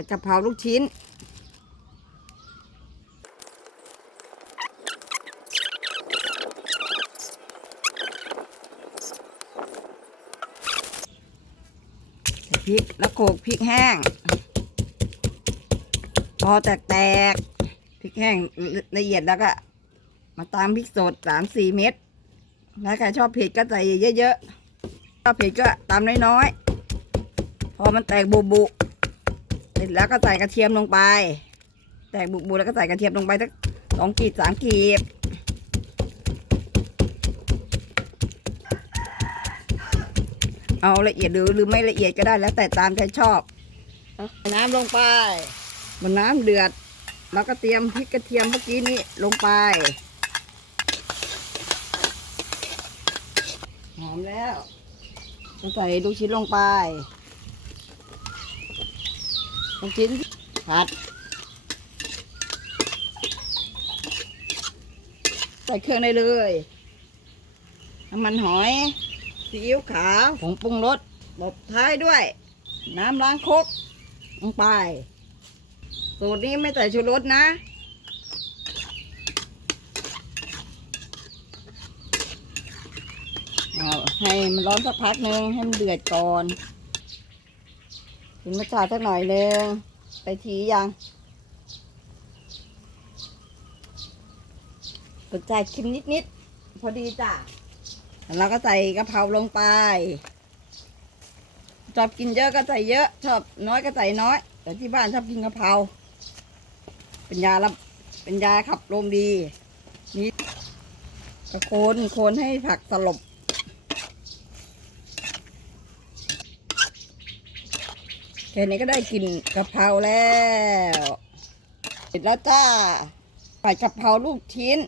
ผัดกะเพราลูกชิ้น พริกแล้วโขลกพริกแห้ง พอแตกๆพริกแห้งละเอียดแล้วก็ มาตามพริกสดสามสี่เม็ดถ้าใครชอบเผ็ดก็ใส่เยอะๆชอบเผ็ดก็ตามน้อยๆ พอมันแตกบุบุ เสร็จแล้วก็ใส่กระเทียมลงไป แตกบุบุแล้วก็ใส่กระเทียมลงไปสักสองกีบสามกีบเอาละเอียดหรือหรือไม่ละเอียดก็ได้แล้วแต่ตามใจชอบน้ำลงไปบนน้ำเดือดแล้วก็เตรียมพริกกระเทียมเมื่อกี้นี้ลงไปหอมแล้วก็ใส่ลูกชิ้นลงไป ลูกชิ้นผัดใส่เครื่องได้เลยน้ำมันหอยซีอิ๊วขาวผงปรุงรสบดท้ายด้วย น้ำล้างครกลงไป สูตรนี้ไม่ใส่ชูรสนะให้มันร้อนสักพักหนึ่งให้มันเดือดก่อน ถึงมะชาสักหน่อยหนึ่งไปทียังรสชาติเค็มนิดๆพอดีจ้ะแล้วเราก็ใส่กะเพราลงไป ชอบกินเยอะก็ใส่เยอะ ชอบน้อยก็ใส่น้อย แต่ที่บ้านชอบกินกะเพราเป็นยาละเป็นยาขับลมดีนี่กระโคนโคนให้ผักสลบ ค่นี้ก็ได้กินกะเพราแล้ว เสร็จแล้วจ้าผัดกะเพราลูกชิ้น